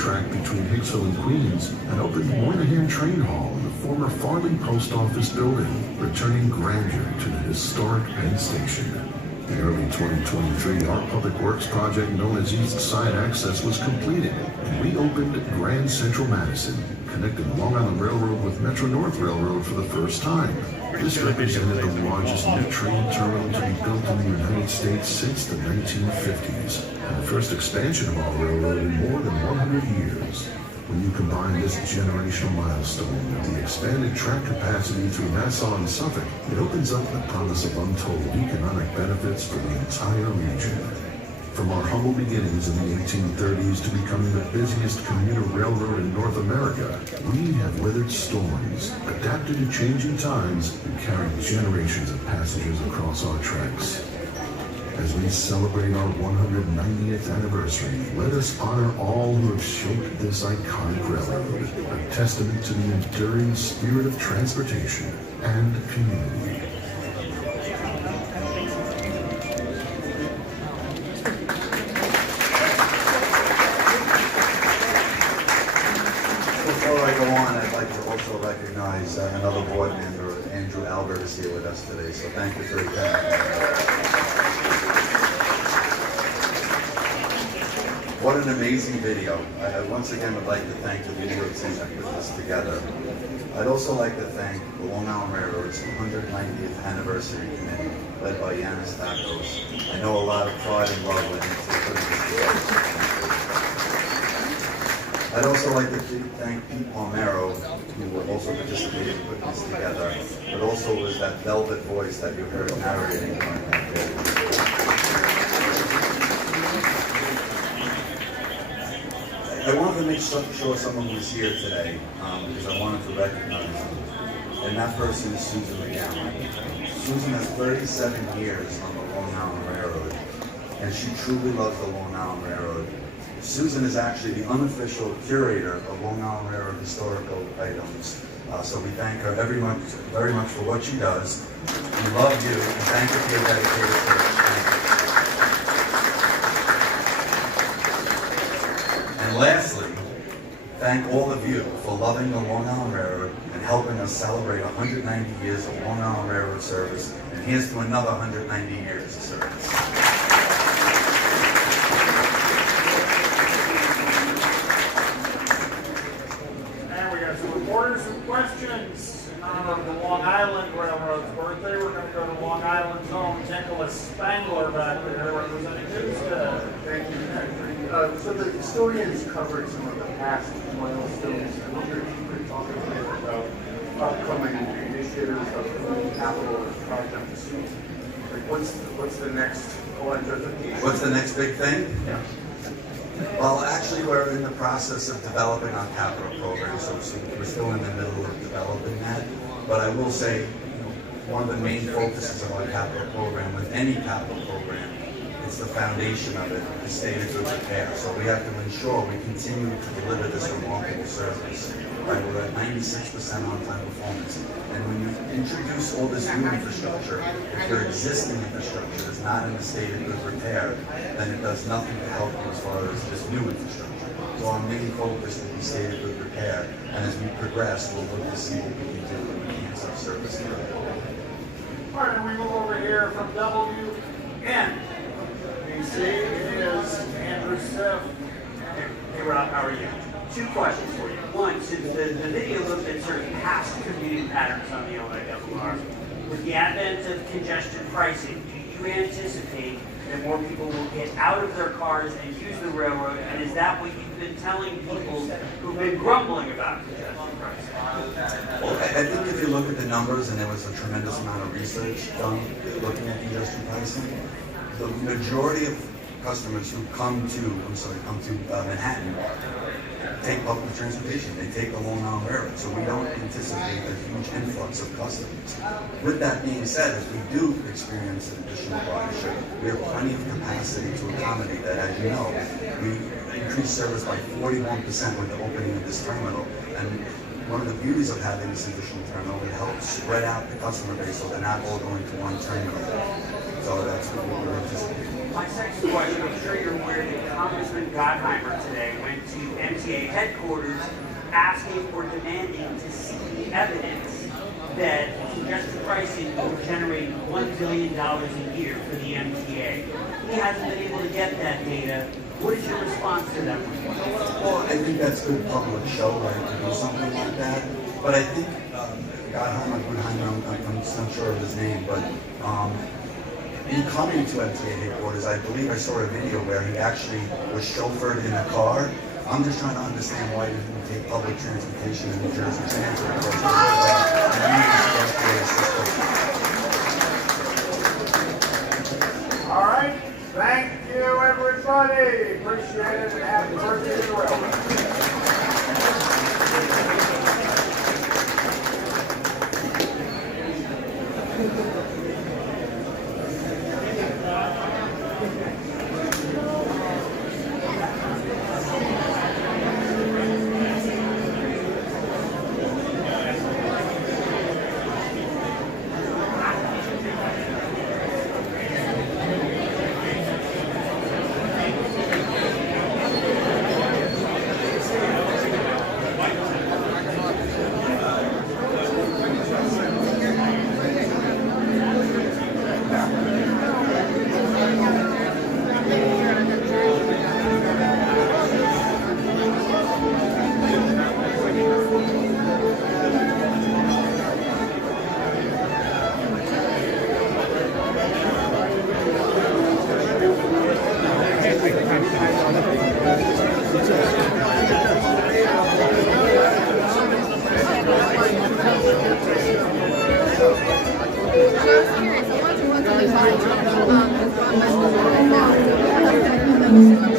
track between Hicksville and Queens and opened Moynihan Train Hall in the former Farley Post Office building, returning grandeur to the historic Penn Station. In early 2023, our public works project known as East Side Access was completed and we opened Grand Central Madison, connecting Long Island Railroad with Metro North Railroad for the first time. This represented the largest new train terminal to be built in the United States since the 1950s, and the first expansion of our railroad in more than 100 years. When you combine this generational milestone with the expanded track capacity through Nassau and Suffolk, it opens up the promise of untold economic benefits for the entire region. From our humble beginnings in the 1830s to becoming the busiest commuter railroad in North America, we have weathered storms, adapted to changing times, and carried generations of passengers across our tracks. As we celebrate our 190th anniversary, let us honor all who have shaped this iconic railroad, a testament to the enduring spirit of transportation and community. Before I go on, I'd like to also recognize another board member, Andrew Albert, is here with us today, so thank you for attending. What an amazing video. I once again would like to thank the video team that put this together. I'd also like to thank the Long Island Railroad's 190th anniversary committee, led by Yanis Dakos. I know a lot of pride and love went into putting this together. I'd also like to thank Pete Palmero, who also participated in putting this together, but also was that velvet voice that you heard narrating during that video. I wanted to make sure someone was here today because I wanted to recognize them. And that person is Susan McGowan. Susan has 37 years on the Long Island Railroad, and she truly loves the Long Island Railroad. Susan is actually the unofficial curator of Long Island Railroad historical items. So we thank her very much for what she does. We love you and thank you for your dedication. And lastly, thank all of you for loving the Long Island Railroad and helping us celebrate 190 years of Long Island Railroad service. And here's to another 190 years of service. And we got some reporters and questions in honor of the Long Island Railroad's birthday. We're going to go to Long Island's own Nicholas Spangler back there representing Tuesday. Thank you. So the historians covered some of the past milestones. I wonder if you could talk a bit about upcoming initiatives, upcoming capital projects. Like what's the next electrification? What's the next big thing? Yeah. Well, actually, we're in the process of developing our capital program, so we're still in the middle of developing that. But I will say, one of the main focuses of our capital program, with any capital program, it's the foundation of it, the state of good repair. So we have to ensure we continue to deliver this remarkable service. Right, we're at 96% on-time performance. And when you introduce all this new infrastructure, if your existing infrastructure is not in a state of good repair, then it does nothing to help you as far as this new infrastructure. So our main focus will be state of good repair, and as we progress, we'll look to see what we can do to enhance our service further. All right, and we move over here from WN. DC is Andrew Stiff. Hey Rob, how are you? Two questions for you. One, since the video looked at sort of past commuting patterns on the LIRR, with the advent of congestion pricing, do you anticipate that more people will get out of their cars and use the railroad? And is that what you've been telling people who've been grumbling about congestion pricing? Well, I think if you look at the numbers, and there was a tremendous amount of research done looking at congestion pricing, the majority of customers who come to Manhattan take public transportation. They take the Long Island Railroad, so we don't anticipate a huge influx of customers. With that being said, if we do experience an additional ridership, we have plenty of capacity to accommodate that. As you know, we increased service by 41% with the opening of this terminal, and one of the beauties of having this additional terminal, it helps spread out the customer base so they're not all going to one terminal. So that's what we're anticipating. My second question, I'm sure you're aware that Congressman Gottheimer today went to MTA headquarters asking or demanding to see evidence that congestion pricing will generate $1 billion a year for the MTA. He hasn't been able to get that data. What is your response to that request? Well, I think that's good public show, right, to do something like that. But I think, I'm not sure of his name, but in coming to MTA headquarters, I believe I saw a video where he actually was chauffeured in a car. I'm just trying to understand why he didn't take public transportation in New Jersey Transit across the river and use the MTA system. All right, thank you, everybody. Appreciate it, and happy birthday to the railroad. I was curious. I want to